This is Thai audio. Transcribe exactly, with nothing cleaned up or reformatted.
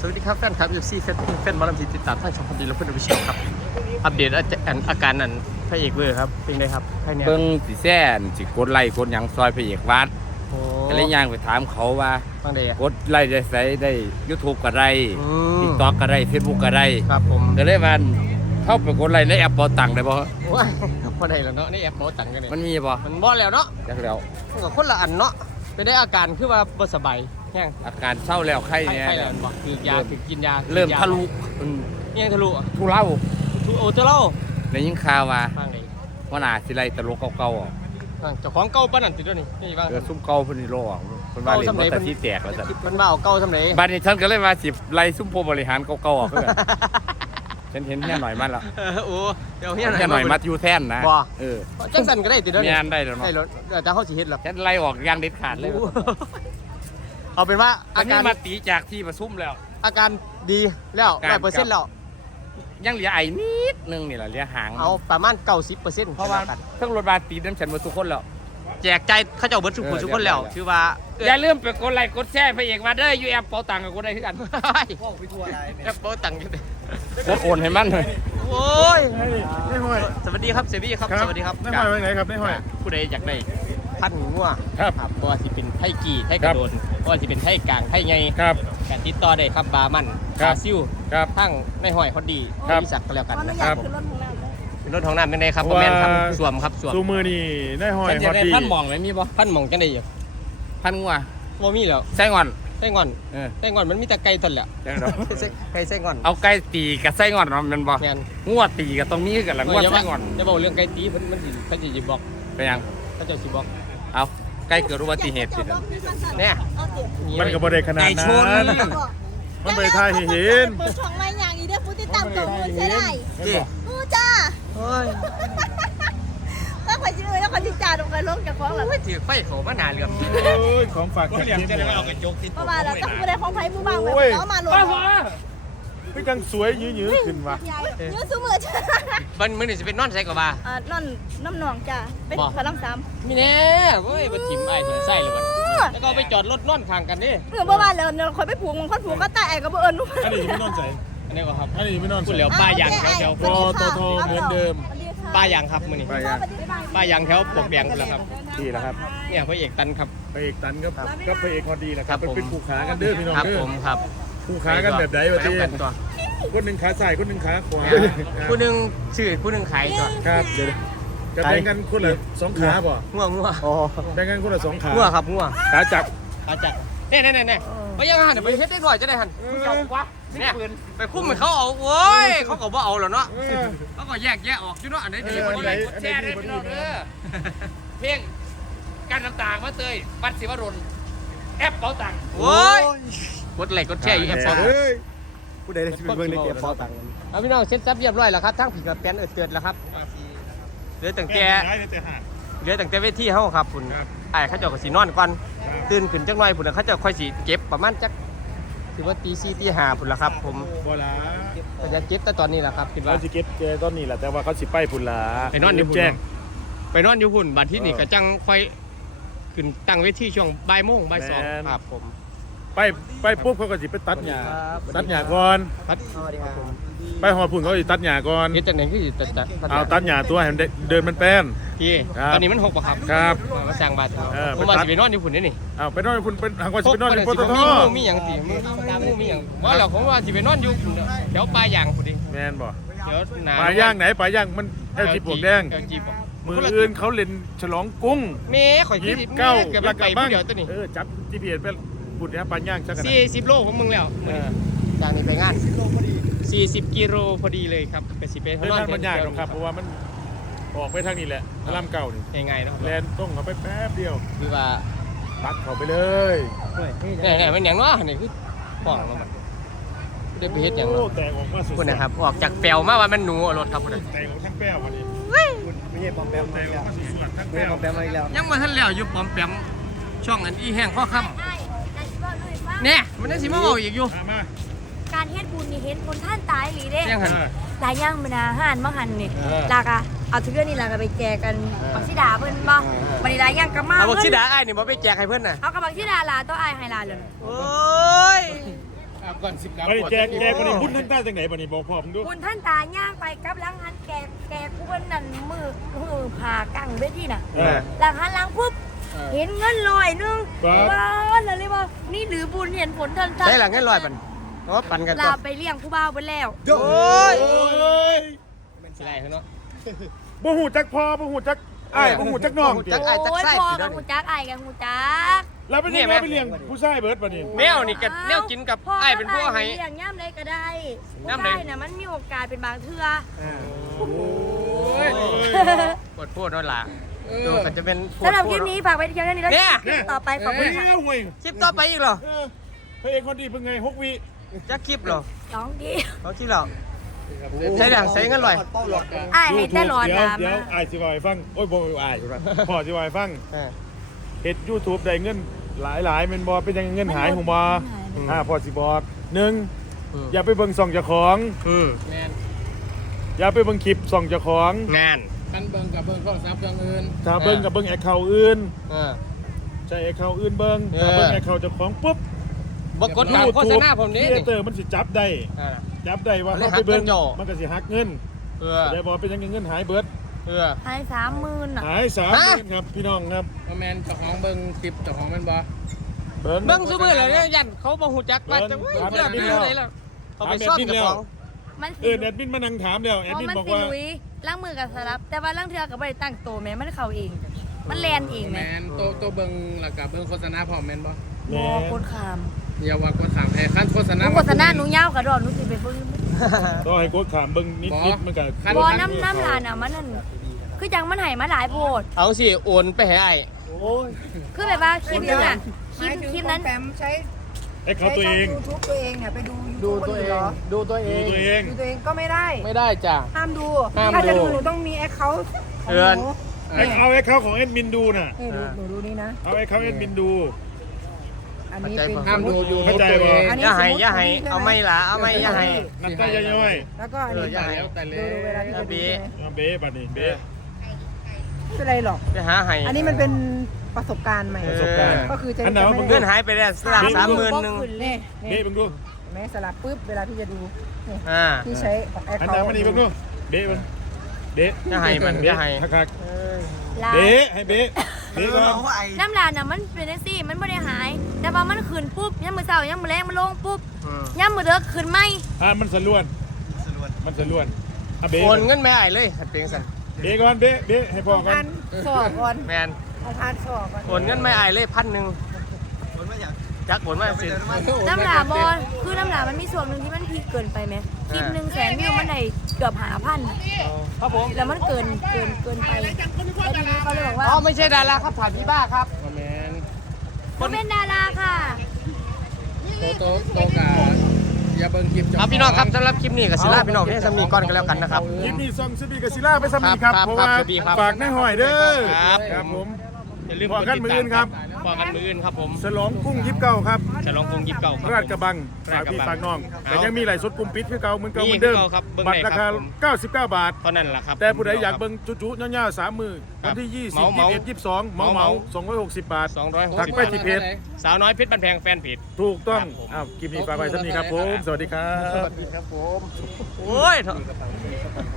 วัสดีครับแฟนครับ เอฟ ซี แฟนแฟนบอลลัมทีติดตามท่านชมคนดีและเพื่อนวิเชียรครับอัปเดตอาการนั้นพระเอกเวอร์ครับเป็นไงครับให้เนี่ยเบิ่งสิแซ่นสิกดไลค์กดหยังซอยพระเอกวัดก็เลยย่างไปถามเขาว่าฟังได้กดไลค์ได้ไสได้ YouTube ก็ได้ TikTok ก็ได้ Facebook ก็ได้ครับผมก็เลยว่าเข้าไปกดไลค์ในแอปเป๋าตังค์ได้บ่ว้ายบ่ได้แล้วเนาะนี่แอปเป๋าตังค์กันนี่มันมีบ่มันบ่แล้วเนาะจักแล้วมันก็คนละอันเนาะไปได้อาการคือว่าบ่สบายแห้งอาการเศร้าแล้วไข้เนี่ยไข้แล้วบ่คือยาคือกินยาเริ่มทะลุนี่ยังทะลุทุเล่าทุโอทะลุได้ยินข่าวว่าฟังได้ว่าน่าสิไล่ตลกเก่าๆอ่ะเจ้าของเก่าปานนั้นติดด้วยนี่นี่ว่าเออซุ่มเก่าเพิ่นนี่โลออกเพิ่นว่าเล่นบ่ตัดที่แตกแล้วซั่นมันว่าเอาเก่าซำไหนบัดนี้ฉันก็เลยว่าสิไล่ซุ่มผู้บริหารเก่าๆออกเพิ่นฉันเห็นแค่หน่อยมันแล้วเออโอ้เดี๋ยวเฮียแค่หน่อยมัดอยู่แท่นนะเออจังซั่นก็ได้ติดด้วยนี่งานได้แล้วเนาะได้รถแต่เฮาสิเฮ็ดล่ะฉันไล่ออกอย่างเด็ดขาดเลยเอาเป็นว่าอาการมาตีจากที่ประชุมแล้วอาการดีแล้ว ร้อยเปอร์เซ็นต์ แล้วยังเหลือไอ้นิดนึงนี่แหละเหลือหางเอาประมาณเก้าสิบเปอร์เซ็นต์เพราะว่าทั้งรถบัสตีน้ำฉันหมดทุกคนแล้วแจกใจเขาเจ้าเบิดทุกคนทุกคนแล้วคือว่าอย่าลืมไปกดไลค์กดแชร์พระเอกมาเด้ออยู่แอปเป๋าตังค์กับกูได้คือกันแอปเป๋าตังค์กดโอนให้มันเลยโอ้ยไม่ห้อยสวัสดีครับเซบี้ครับสวัสดีครับไม่ห้อยไปไหนครับไม่ห้อยผู้ใดอยากได้พันงัวครับเพราะว่าสิเป็นไทกี่ไทกระโดนเพราะว่าสิเป็นไทกลางไทไงครับการติดต่อได้ครับบามันบาซิลครับทั้งในห้อยคนดีพิศักดิ์ก็แล้วกันนะครับเป็นรถของน้ำเป็นไงครับแมนครับสวมครับสวมซูมือนี่ได้ห้อยฮอตดีพันหม่องไหมมีบ่พันหม่องจังได้อยู่พันงัวบ่มีแล้วไส้งอนไส้งอนไส้งอนมันมีแต่ไก่ตนแหละไก่ไส้งอนเอาไก่ตีกับไส้งอนมันบ่งัวตีกับตรงนี้กันละงัวไส้งอนจะบอกเรื่องไก่ตีมันมันสิเขาจะบอกไปยังเขาจะสิบอกเอาไก่เกิดอุบัติเหตุสิเนี่ยมันก็บ่ได้ขนาดนั้นมันไปทายเห็นเปิดช่องไว้อย่างอีเด้อผู้ติดตามสองหมื่นใช่ได้ผู้จ้าเฮ้ยแล้วคนชื่อแล้วคนที่จ่าลงไปลงจากของหรอไม่ถือไฟเขามาหนาเหลี่ยมของฝากเหลี่ยมจะได้เอากระจกติดประมาณแล้วต้องผู้ใดของไผ่ผู้บางแบบแล้วมาลงพี่จังสวยยื้อๆขึ้นว่ะยื้อสู้มือจ้ามันมือนี่จะเป็นนอนใส่กับว่าอ่านอนน้ำหนองจ้าเป็นพลังสามมีแน่เว้ยมันถิ่มไอ้ถิ่มไส้เลยมันแล้วก็ไปจอดรถนอนข้างกันดิเออประมาณแล้วเนี่ยคอยไปผูกมันคอยผูกก็ตายไอ้ก็บ่เอิญลูกอันนี้ไม่นอนใจอันนี้ก็ครับอันนี้ไม่นอนพูดแล้วป้ายางแถวแถวปอตทเหมือนเดิมป้ายางครับมือนี่ป้ายางแถวปกแดงแล้วครับนี่แหละครับเนี่ยพระเอกตันครับพระเอกตันก็ก็พระเอกพอดีแหละครับเป็นคู่ขากันเด้อพี่น้องเด้อครับผมครับคู่ขากันแบบไหนวะทีคนหนึ่งขาซ้ายคนหนึ่งขาขวาผู้หนึ่งชื่อผู้หนึ่งขายตัวครับเดี๋ยวจะแบ่งกันคนละสองขาบ่งัวงัวแบ่งกันคนละสองขางัวครับงัวขาจับขาจับเนี่ยเนี่ยเนี่ยไปยังหันไปเฮ็ดได้หน่อยจะได้หันจับวะเนี่ยไปคุ้มให้เขาเอาโว้ยเขาก็บ่เอาแล้วเนาะเขาก็แยกแยะออกอยู่เนาะอันไหนดีอันไหนแชร์ได้พี่น้องเด้อเพลงการต่างๆมาเตยบัตรศิวรนแอปเป๋าตังค์โว้ยกดไลค์กดแชร์อยู่แอปเป๋าตังค์ผู้ใดได้ชื่อเบิ่งในแอปเป๋าตังค์เอาพี่น้องเซ็ตซับเรียบร้อยแล้วครับทั้งผีกับแป้นเอิดเกิดแล้วครับเหลือตั้งแต่เหลือตั้งแต่เวทีเฮาครับคุณไอ้เขาเจ้าก็สินอนก่อนตื่นขึ้นจังหน่อยพุ่นเขาเจ้าค่อยสิเก็บประมาณจักถือว่าตีสี่ตีห้าพุ่นละครับผมบ่ล่ะก็จะเก็บแต่ตอนนี้แหละครับคิดว่าเขาสิเก็บแกตอนนี้แหละแต่ว่าเขาสิไปพุ่นล่ะไปนอนอยู่พุ่นไปนอนอยู่พุ่นบัดที่นี่ก็จังค่อยขึ้นตั้งเวทีช่วงบ่ายโมงบ่ายสองครับผมไปไปปุ๊บเขาก็สิไปตัดหญ้าตัดหญ้าก่อนตัดสวัสดีครับผมไปหอพุ่นเขาสิตัดหญ้าก่อนเฮ็ดจังได๋คือสิตัดเอาตัดหญ้าตัวให้มันเดินมันแป้นพี่ตอนนี้มันหกบ่ครับครับมาสร้างบ้านผมว่าสิไปนอนอยู่พุ่นนี่นี่อ้าวไปนอนพุ่นเป็นทางว่าสิไปนอนอยู่ปตทมีหยังสิมีมีหยังว่าแล้วผมว่าสิไปนอนอยู่แถวป่ายางพุ่นดิแม่นบ่แถวหน้าป่ายางไหนป่ายางมันแอลจีปวกแดงมืออื่นเขาเล่นฉลองกุ้งแม่ข่อยยี่สิบเก้าแล้วก็บ้างเดี๋ยวตัวนี้เออจับ จี พี เอส ไปพุ่นเนี่ยป่ายางจักกันสี่สิบโลของมึงแล้วจากนี้ไปงานสี่สิบกิโลพอดีเลยครับไปสิไปเดินทางมันยากหรอกครับเพราะว่ามันออกไปทางนี้แหละพระรามเก่านี่ยังไงเนาะแลนต้องเข้าไปแป๊บเดียวคือว่าตัดเข้าไปเลยเนี่ยมันอย่างเนาะนี่คือป้องแล้วมันได้ไปเฮ็ดอย่างเนาะแต่ออกมาสุดคุณนะครับออกจากแปลวมาว่ามันหนูรถครับคุณแต่ออกทั้งแป้ววันนี้ไม่ใช่ปอมแปมแต่ออกมาสุดๆทั้งแป้วปอมแปมมาอีกแล้วยังมาทันแล้วอยู่ปอมแปมช่องอันอีแห้งข้อค่ำเนี่ยมันได้สิมาเอาอีกอยู่การเฮ็ดบุญนี่เห็นคนท่านตายหรือเด้ยังหันหลายอย่างมันอาหารมาหันนี่ลากะเอาทุเรียนนี่ลากะไปแจกกันบักชิดาเพิ่นบ่บัดนี้หลายอย่างก็มาบักชิดาอ้ายนี่บ่ไปแจกให้เพิ่นน่ะเอากับบักชิดาลาต้องอ้ายให้ลาเลยโอ้ยก่อนสิบกลับไปแจกแจกวันนี้บุญท่านได้จากไหนวันนี้บอกพ่อผมดูคุณท่านตาย่างไปกับล้างหันแกแกกูเป็นนั่นมือมือผ่ากังเวทีน่ะหลังหันหลังปุ๊บเห็นเงินลอยนึงบ้านอะไรวะนี่หรือบุญเห็นผลทันทันใช่หลังเงินลอยปันโอ้ปันกันลาไปเลี้ยงผู้บ่าวไปแล้วโอ้ยยสิไรเนาะบ่หูจักพ่อบ่หูจักอ้ายบ่หูจักน้องจักไอ้จักโอ้ยไส้พ่อสิกัเด้บอหูจักไอ้กับหูจักแล้วเป็นยังไงไปเลี้ยงผู้ชายเบิร์ดบัดนี้แมวนี่กับแนวกินกับไอ้เป็นผู้ให้เลี้ยงย่ำเลยก็ได้ย่ำใดได้น่ะมันมีโอกาสเป็นบางเทื่อโอ้ยปวดพูดนั่นล่ะดูมันจะเป็นสำหรับคลิปนี้ฝากไว้ที่แค่นี้แล้วคลิปต่อไปขอบเฮ้คุยณค่ะห่วยคลิปต่อไปอีกเหรอพระเอกคนดีเป็นไงหกวิจะคลิปเหรอสองดีเขาคลิปเหรอใช่หลังใช้เงินลอยไอ้ให้แต่หลอดเดี๋ยวน้ำเดี๋ยวอ้ายสิวายฟังโอ้ยบ่อ้ายพ่อสิวายฟังเฮ็ด YouTube ได้เงินหลายๆแม่นบ่เป็นยังเงินหายของบ่อ่าพ่อสิบอกหนึ่งอย่าไปเบิ่งส่องเจ้าของอืมแมนอย่าไปเบิ่งคลิปส่องเจ้าของงานกันเบิ่งกับเบิ่งโทรศัพท์เครื่องอื่นถ้าเบิ่งกับเบิ่งแอคเคาท์อื่นเออใช้แอคเคาท์อื่นเบิ่งเออถ้าเบิ่งแอคเคาท์เจ้าของปุ๊บบอกกดตามโฆษณาผมนี่ครีเอเตอร์มันสิจับได้อ่าจับได้ว่ามันเลยเขาไปเบิ่งหักเงินจ่อมันก็สิหักเงินเออได้บอกเป็นยังไงเงินหายเบิดเออให้สามหมื่นอ่ะหายสามฮะเดือนครับพี่น้องครับว่าแมนเจ้าของเบิ่งคลิปเจ้าของแม่นบ่เบิ้งเบิ่งซุมื้อเลยเนี่ยยันเขาบ่ฮู้จักว่าจะเว้ยเรื่องนี้เลยล่ะเขาไปซ่อนกับของมันเออแอดมินมานั่งถามแล้วแอดเพราะมินมันบอกสิว่าลุยล้างมือกับสลับ แต่ว่าล้างเทือกับไม่ได้ตั้งตัวแม่มันเข้าเอง มันแลนเองแมแม่นโตโตเบิ่งแล้วก็เบิ่งโฆษณาพร้อมแม่นบ่แหบม่อโคตรคามอย่าว่ากดสามแพ้คันโฆษหณานูโฆษณาหนูยาวกระดอนหนูสิไปเบิ่งต้องให้กดขามเบิ้งนิดนิดมันก็บอน้ำน้ำลานอ่ะมันนั่นคือจังมันให้มาหลายโพดเอาสิโอนไปให้ไอ้โอ้ยคือแบบว่าคลิปนั้นอ่ะคลิปคลิปนั้นแปมใช้ไอ้เขาตัวเองยูทูบตัวเองเนี่ยไปดูดูตัวเองดูตัวเอดูงตัวเองดูตัวเองก็ไม่ได้ไม่ได้จ้ะห้ามดูห้ามถ้าจะดูดูหนูต้องมีแอคเคาท์ของเอิ้หนนูไอ้เอาไอ้เขาของแอดมินดูน่ะนี่ดูหนูดูนี่นะเอาไอ้เขาแอดมินดูอันนี้เป็นห้ามดูยูทูเข้าบใจตัวบ่เองอันนี้อย่าให้สมมุติอย่าให้อันนี้ใช่ไหมเอาไม่ล่ะเอาไม่อย่าให้นักตาย่อยแล้วก็อันนี้เอออย่าให้แล้วแต่เลดูยเวลาที่จะดูบีใช่ไหมๆเอาเบ๊บัดนี้เบ๊ไม่เป็นไรหรอกไปหาให้อันนี้มันเป็นประสบการณ์ใหม่ประสบการณ์ก็คือจะอันไหนว่ามึงเงินหายไปแล้วสามสามหมื่นหนึ่งนี่เบ๊นี่เบิ่งดูแม่สลับปุ๊บเวลาที่จะดูนี่อ่าที่ใช้ของแอคอันเคาไหนท์มานี่เบิ่งดูเบ๊เบิ่งเบ๊อย่าให้มันอย่าให้คักลาๆเบ๊ให้เบ๊เบ๊ก่อนน้ำลานอ่ะมันเป็นจังซี่ มันไม่ได้หาย แต่ว่ามันขึ้นปุ๊บย่ำมือเสาย่ำมือแรงมันลงปุ๊บอืมย่ำมือเลิกขึ้นไหมอ่ามันสะล้วนมันสะล้วนอ่ะเบ๊โอก่อน นเงินไม่ไอ้เลยหัดเพียงสันเบ๊ก่อนเบ๊เบ๊ให้พ่อก่อพันนสอบก่อนแมนเอาพันสอบก่อนโอนเงินไม่ไอ้เลยพันหนึ่งจักโอนมาสิน้ำหลาบอลคือน้ำหลามันมีส่วนหนึ่งที่มันพีคเกินไปไหมคลิปหนึ่งแสนวิวมันได้เกือบหาพันครับผมแล้วมันเกินเกินเกินไปแล้วทีนี้เขาเลยบอกว่าอ๋อไม่ใช่ดาราครับถ่ายพี่บ้าครับว่าแมนเขาเป็นดาราค่ะโตโตโตกาอย่าเบิ่งคลิปเจ้าขเอาองพี่น้องครับสำหรับคลิปนี้กับศิลาพี่น้องพี่สามีก่อนกันแล้วกันนะครับคลิปนี้ส่งสบีกับศิลาไปสมีครับครับเพราะว่าครับสวัสดีครับฝากในหอยเด้อครับครับผมอย่าลืมพอกันมื้ออื่นครับพอกันมืออื่นครับผมฉลองกุ้งยิบเก่าครับฉลองกรุงยิบเก่าครับราชกระบังราฝากชกระบังพี่ฝากน้องเอาแต่ยังมีหลายสุดกลุ่มปิดคือเก่าเหมือนเก่ามีเหมือนเดิมคือเก่าครับเบิ่งบัตรได้ราครัคาบผมเก้าสิบเก้าบาทเท่านั้นแหละครับแต่ผู้ใดอยากเบิ่งจุๆย่าๆสามมือครัวับนที่ยี่สิบเมายี่เมาสิบเอ็ดยี่สิบสองเมาเมาเมาสองร้อยหกสิบบาทสองร้อยหกทักสิบไปที่เพจสาวน้อยเพชรบันแพงแฟนเพจถูกต้องครับผมอ้าวคลิปนี้ฝากไว้สักนี้ครับผมสวัสดีครับโอ้ย